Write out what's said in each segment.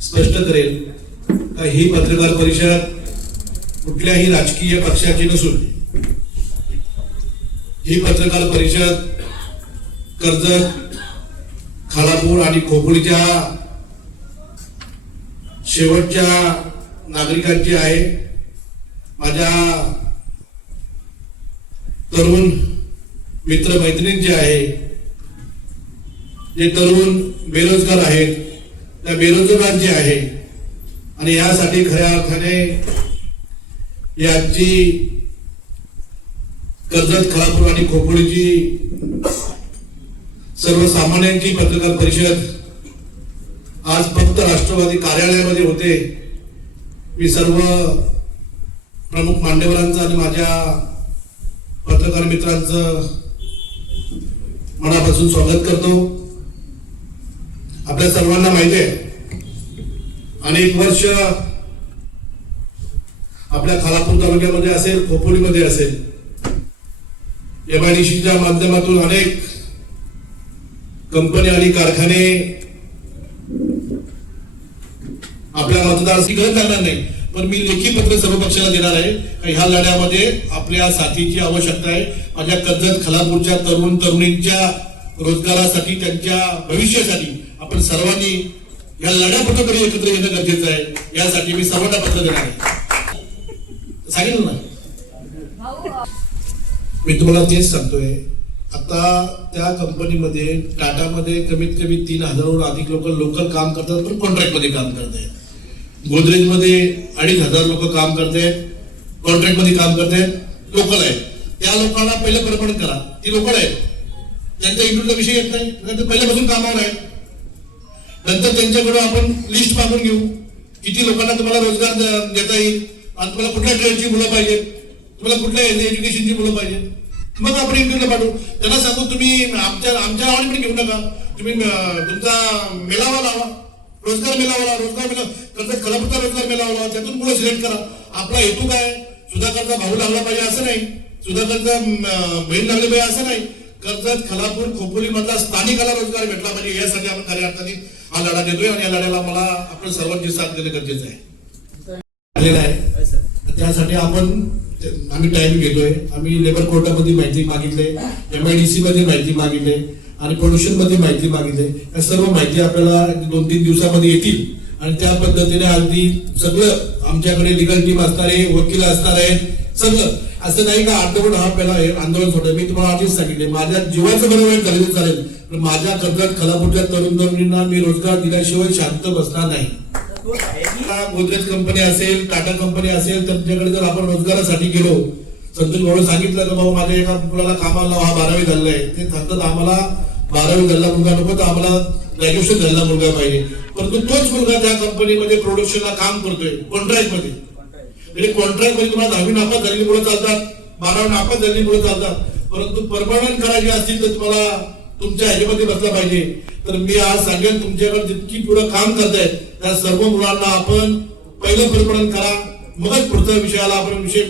स्पष्ट करेल का ही पत्रकार परिषद कुठल्याही राजकीय पक्षाची नसून ही पत्रकार परिषद कर्जत, खालापूर आणि खोपोलीच्या शेवटच्या नागरिकांची आहे. माझ्या तरुण मित्र मैत्रिणींचे आहे. जे तरुण बेरोजगार आहेत त्या बेरोजगारांचे आहे. आणि यासाठी खऱ्या अर्थाने याची कर्जत, खालापूर आणि खोपोलीची सर्वसामान्यांची पत्रकार परिषद आज फक्त राष्ट्रवादी कार्यालयामध्ये होते. मी सर्व प्रमुख मान्यवरांचं आणि माझ्या पत्रकार मित्रांचं मनापासून स्वागत करतो. आपल्या सर्वांना माहिती आहे अनेक वर्ष आपल्या खालापूर तालुक्यामध्ये असेल, खोपोलीमध्ये असेल, MIDCच्या माध्यमातून अनेक कंपनी आणि कारखाने आपल्या मतदाराची गरज लागणार नाही, पण मी लेखी पत्र सर्व पक्षाला देणार आहे. ह्या लढ्यामध्ये आपल्या साथीची आवश्यकता आहे. माझ्या कर्जत, खालापूरच्या तरुण तरुणींच्या रोजगारासाठी, त्यांच्या भविष्यासाठी आपण सर्वांनी या लढ्यापटोकडे एकत्र येणं गरजेचं आहे. यासाठी मी सर्वांना पत्र देणार आहे. सांगितलं ना, मी तुम्हाला तेच सांगतोय. आता त्या कंपनीमध्ये, टाटामध्ये कमीत कमी 3000 अधिक लोक लोकल काम करतात, पण कॉन्ट्रॅक्ट मध्ये काम करतात. गोदरेजमध्ये 2500 लोक काम करतात, कॉन्ट्रॅक्ट मध्ये काम करतात, लोकल आहेत. त्या लोकांना पहिलं परमनंट करा. ती लोकल आहेत, त्यांचा इंटरव्ह्यूचा विषय येत नाही, पहिल्यापासून कामावर आहेत. नंतर त्यांच्याकडून आपण लिस्ट मागून घेऊ किती लोकांना तुम्हाला रोजगार देता येईल आणि तुम्हाला कुठल्या ट्रेडची मुलं पाहिजेत, तुम्हाला कुठल्या एज्युकेशनची मुलं पाहिजेत, मग आपण इंटरव्ह्यूला पाठवू. त्यांना सांगू तुम्ही आमच्या नावाने पण घेऊ नका, तुम्ही तुमचा मेळावा लावा, रोजगार मेळावा लावा, कर्जत खालापूरचा रोजगार मेळावा लावा, त्यातून मुलं सिलेक्ट करा. आपला हेतू काय, सुधाकरचा भाऊ लागला पाहिजे असं नाही, सुधाकरचा बहीण लागली पाहिजे असं नाही. कर्जत, खालापूर, खोपोली मधला स्थानिकाला रोजगार भेटला पाहिजे, यासाठी आपण खऱ्या अर्थाने हा लढा देतोय. आणि या लढ्याला मला आपण सर्वांची साथ देणं गरजेचं आहे. त्यासाठी आम्ही टाइम घेतोय. आम्ही लेबर कोर्टामध्ये माहिती मागितले, MIDC मध्ये माहिती मागितले आणि प्रोडक्शन मध्ये माहिती मागितले. या सर्व माहिती आपल्याला 2-3 दिवसामध्ये येतील आणि त्या पद्धतीने अगदी सगळं आमच्याकडे लिगल टीम असणार आहे, वकील असणार आहेत, सगळं. असं नाही का अर्धवट हा पहिला आंदोलन सोडलं. मी तुम्हाला आधीच सांगितले, माझ्या जीवाचं बरोबर झालेलं चालेल, पण माझ्या कर्जत, खालापूरच्या तरुण तरुणींना मी रोजगार दिल्याशिवाय शांत बसणार नाही. गोदरेज कंपनी असेल, टाटा कंपनी असेल, त्यांच्याकडे जर आपण रोजगारासाठी गेलो, संतोष भाऊ सांगितलं की बाबा माझ्या एका मुलाला कामाला हा 12वी झालेला आहे, ते सांगतात आम्हाला 12वी झालेला मुलगा नको, तर आम्हाला ग्रॅज्युएशन झालेला मुलगा पाहिजे. परंतु तोच मुलगा त्या कंपनीमध्ये प्रोडक्शनला काम करतोय कॉन्ट्रॅक्ट मध्ये. म्हणजे कॉन्ट्रॅक्ट मध्ये तुम्हाला 10वी नापास झालेली मुलं चालतात, 12वी नापास झालेली मुलं चालतात, परंतु परमनंट करायची असतील तर तुम्हाला तुमच्या ह्याच्यामध्ये बसला पाहिजे. तर मी आज सांगेन, तुमच्याकडे जितकी पुढे काम करतायत त्या सर्व मुलांना आपण पहिलं परमनंट करा, मगच पुढच्या विषयाला आपण विषय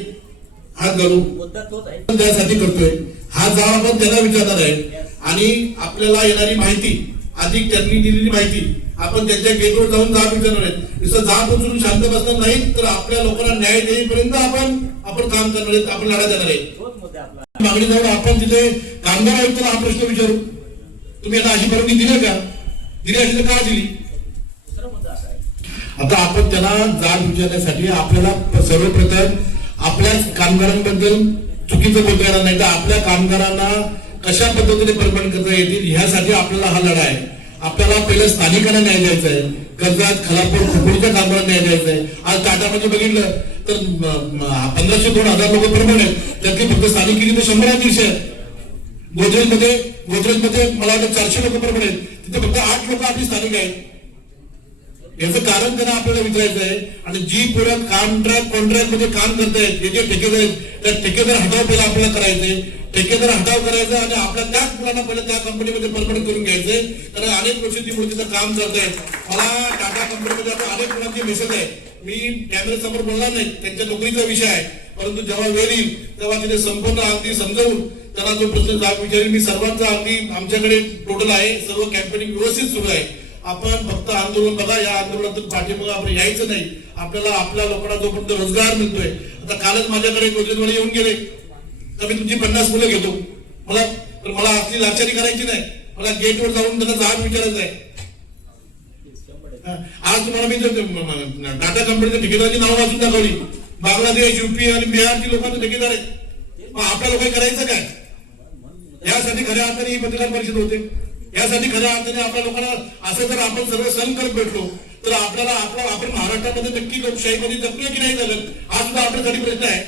हात घालू. त्यासाठी करतोय हा जाब आपण त्यांना विचारणार आहे. आणि आपल्याला येणारी माहिती, अधिक त्यांनी दिलेली माहिती आपण त्यांच्या गेटवर जाऊन जाब विचारणार आहेत. नुसतं जाब उचलून शांत बसणार नाही, तर आपल्या लोकांना न्याय देईपर्यंत आपण काम करणार आहेत, आपण लढा देणार आहे. मागणी जाऊन आपण तिथे कामगार आयुक्ताला हा प्रश्न विचारू, तुम्ही यांना अशी परवानगी दिली का, दिली असेल का दिली. आता आपण त्यांना जाब विचारण्यासाठी आपल्याला सर्वप्रथम आपल्या कामगारांबद्दल चुकीचं बोलता येणार नाही, तर आपल्या कामगारांना कशा पद्धतीने परमनंट करता येतील ह्यासाठी आपल्याला हा लढा आहे. आपल्याला पहिलं स्थानिकांना न्याय द्यायचा आहे, कर्जत, खालापूर, खोपोलीच्या कामगारांना न्याय द्यायचा आहे. आज टाटामध्ये बघितलं तर 1500-2000 लोक परमनंट आहेत, त्यातली फक्त स्थानिक किती 100-150 आहेत. गोदरेजमध्ये मला वाटतं 400 लोक परमनंट आहेत, तिथे फक्त 8 लोक आपली स्थानिक आहेत. याचं कारण त्यांना आपल्याला विचारायचं आहे. आणि जी पुढे कॉन्ट्रॅक्ट मध्ये काम करतायत, जे ठेकेदार आहेत, त्या ठेकेदार हटाव पहिला आपल्याला करायचंय. ठेकेदार हटाव करायचा आणि आपल्या त्याच मुलांना पहिल्या त्या कंपनीमध्ये परमनंट करून घ्यायचंय. कारण अनेक वर्ष ती मुलं तिथं काम करतायत. मला टाटा कंपनीमध्ये आता अनेक मुलांचे मेसेज आहे, मी कॅमेरा समोर बोलणार नाही, त्यांच्या नोकरीचा विषय आहे, परंतु जेव्हा वेळ येईल तेव्हा तिथे संपूर्ण अगदी समजावून त्यांना जो प्रश्न जाब विचारेल. मी सर्वांचा अगदी आमच्याकडे टोटल आहे, सर्व कॅम्पेनिंग व्यवस्थित सुरू आहे. आपण फक्त आंदोलन बघा, या आंदोलनातून पाठीमागे आपण यायचं नाही. आपल्याला आपल्या लोकांना जोपर्यंत रोजगार मिळतोय, आता कालच माझ्याकडे एक रोजगारवाले येऊन गेले, तर मी तुमची 50 मुलं घेतो. मला आपली लाचारी करायची नाही, मला गेटवर जाऊन त्यांना जाब विचारायचं आहे. आज तुम्हाला मी टाटा कंपनीच्या ठेकेदाराची नाव वाचून दाखवली. बांगलादेश, युपी आणि बिहारची लोकांचे ठेकेदार आहेत. मग आपल्या लोकांनी करायचं काय? यासाठी खऱ्या अर्थाने ही पत्रकार परिषद होते. यासाठी खऱ्या अर्थाने आपल्या लोकांना असं जर आपण सर्व संकल्प भेटलो तर आपल्याला आपण महाराष्ट्रामध्ये नक्की लोकशाहीमध्ये जपलं की नाही झालं, हा सुद्धा आपल्यासाठी प्रश्न आहे.